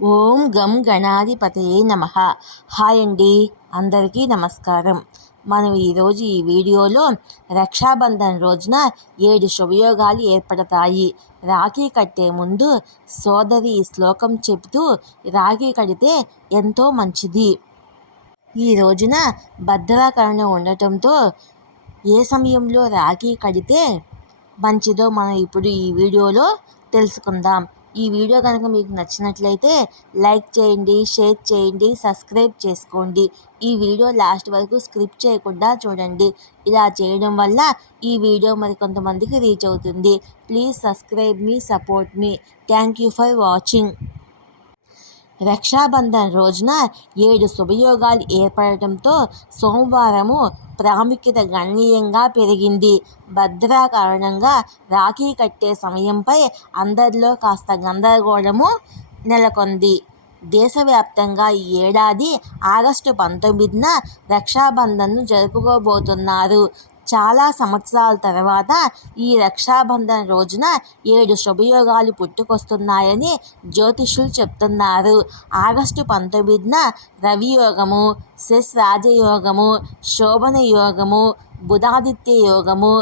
ఓం గం గణాధిపతయే నమ. హాయ్ అండి అందరికీ నమస్కారం. మనం ఈరోజు ఈ వీడియోలో రక్షాబంధన్ రోజున ఏడు శుభయోగాలు ఏర్పడతాయి. రాఖీ కట్టే ముందు సోదరి ఈ శ్లోకం చెబుతూ రాఖీ కడితే ఎంతో మంచిది. ఈ రోజున భద్రాకరణ ఉండటంతో ఏ సమయంలో రాఖీ కడితే మంచిదో మనం ఇప్పుడు ఈ వీడియోలో తెలుసుకుందాం. ఈ వీడియో కనుక మీకు నచ్చినట్లయితే లైక్ చేయండి షేర్ చేయండి సబ్స్క్రైబ్ చేసుకోండి. ఈ వీడియో లాస్ట్ వరకు స్క్రిప్ట్ చేయకుండా చూడండి. ఇలా చేయడం వల్ల ఈ వీడియో మరి కొంతమందికి రీచ్ అవుతుంది. ప్లీజ్ సబ్స్క్రైబ్ మీ support me. Thank you for watching. Raksha Bandhan రోజున ఏడు శుభయోగాలు ఏర్పడటంతో సోమవారము ప్రాముఖ్యత గణనీయంగా పెరిగింది. భద్రా కారణంగా రాఖీ కట్టే సమయంపై అందరిలో కాస్త గందరగోళము నెలకొంది. దేశవ్యాప్తంగా ఈ ఏడాది ఆగస్టు పంతొమ్మిదిన రక్షాబంధన్ను జరుపుకోబోతున్నారు. చాలా సంవత్సరాల తర్వాత ఈ రక్షాబంధన్ రోజున ఏడు శుభయోగాలు పుట్టుకొస్తున్నాయని జ్యోతిషులు చెప్తున్నారు. ఆగస్టు పంతొమ్మిదిన రవియోగము శశ్ రాజయోగము శోభన యోగము బుధాదిత్య యోగము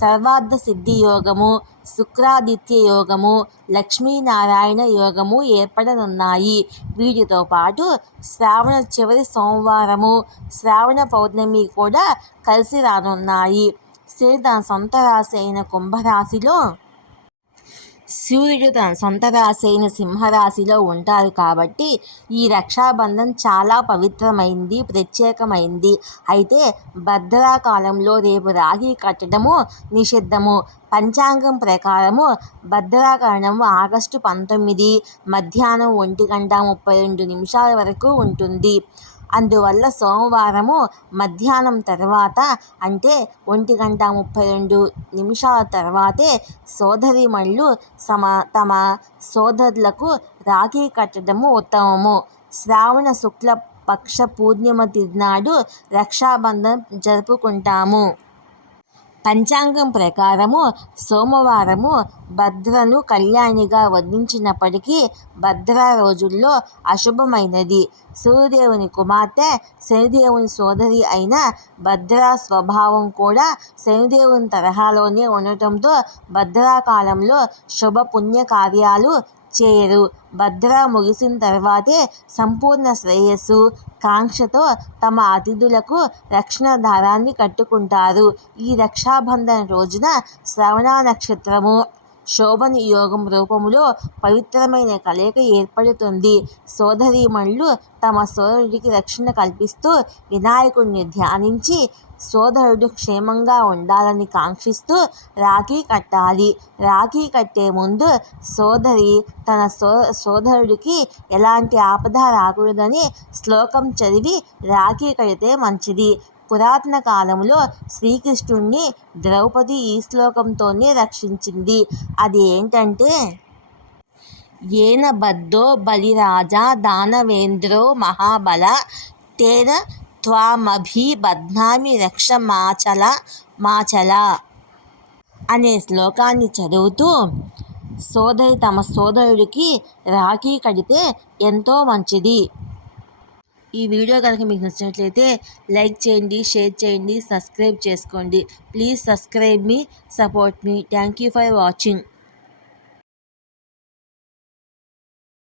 సర్వార్థ సిద్ధి యోగము శుక్రాదిత్య యోగము లక్ష్మీనారాయణ యోగము ఏర్పడనున్నాయి. వీటితో పాటు శ్రావణ చివరి సోమవారము శ్రావణ పౌర్ణమి కూడా కలిసి రానున్నాయి. శని తన సొంత రాశి అయిన కుంభరాశిలో సూర్యుడు తన సొంత రాశి అయిన సింహరాశిలో ఉంటారు కాబట్టి ఈ రక్షాబంధన్ చాలా పవిత్రమైంది ప్రత్యేకమైంది. అయితే భద్రాకాలంలో రేపు రాఖీ కట్టడము నిషిద్ధము. పంచాంగం ప్రకారము భద్రాకరణము ఆగస్టు పంతొమ్మిది మధ్యాహ్నం ఒంటి గంట ముప్పై రెండు నిమిషాల వరకు ఉంటుంది. అందువల్ల సోమవారము మధ్యాహ్నం తర్వాత అంటే ఒంటి గంట ముప్పై రెండు నిమిషాల తర్వాతే సోదరీమణులు సమ తమ సోదరులకు రాఖీ కట్టడము ఉత్తమము. శ్రావణ శుక్ల పక్ష పూర్ణిమ తిరునాడు రక్షాబంధన్ జరుపుకుంటాము. పంచాంగం ప్రకారము సోమవారము భద్రను కళ్యాణిగా వర్ణించినప్పటికీ భద్ర రోజుల్లో అశుభమైనది. సూర్యదేవుని కుమార్తె శనిదేవుని సోదరి అయిన భద్ర స్వభావం కూడా శనిదేవుని తరహాలోనే ఉండటంతో భద్రాకాలంలో శుభ పుణ్య కార్యాలు చేయరు భద్ర ముగిసిన తర్వాతే సంపూర్ణ శ్రేయస్సు కాంక్షతో తమ అతిథులకు రక్షణ దారాన్ని కట్టుకుంటారు. ఈ రక్షాబంధన రోజున శ్రవణ నక్షత్రము శోభన యోగం రూపంలో పవిత్రమైన కలయిక ఏర్పడుతుంది. సోదరీమణులు తమ సోదరుడికి రక్షణ కల్పిస్తూ వినాయకుడిని ధ్యానించి సోదరుడు క్షేమంగా ఉండాలని కాంక్షిస్తూ రాఖీ కట్టాలి. రాఖీ కట్టే ముందు సోదరి తన సో సోదరుడికి ఎలాంటి ఆపద రాకూడదని శ్లోకం చదివి రాఖీ కడితే మంచిది. పురాతన కాలంలో శ్రీకృష్ణుణ్ణి ద్రౌపది ఈ శ్లోకంతోనే రక్షించింది. అది ఏంటంటే ఏన బద్ధో బలిరాజా దానవేంద్రో మహాబల తేన త్వామభి బధ్నామి రక్ష మాచల మాచల అనే శ్లోకాన్ని చదువుతూ సోదరి తమ సోదరుడికి రాఖీ కడితే ఎంతో మంచిది. ఈ వీడియో కనుక మీకు నచ్చినట్లయితే లైక్ చేయండి షేర్ చేయండి సబ్స్క్రైబ్ చేసుకోండి. ప్లీజ్ సబ్స్క్రైబ్ మీ support me. Thank you for watching.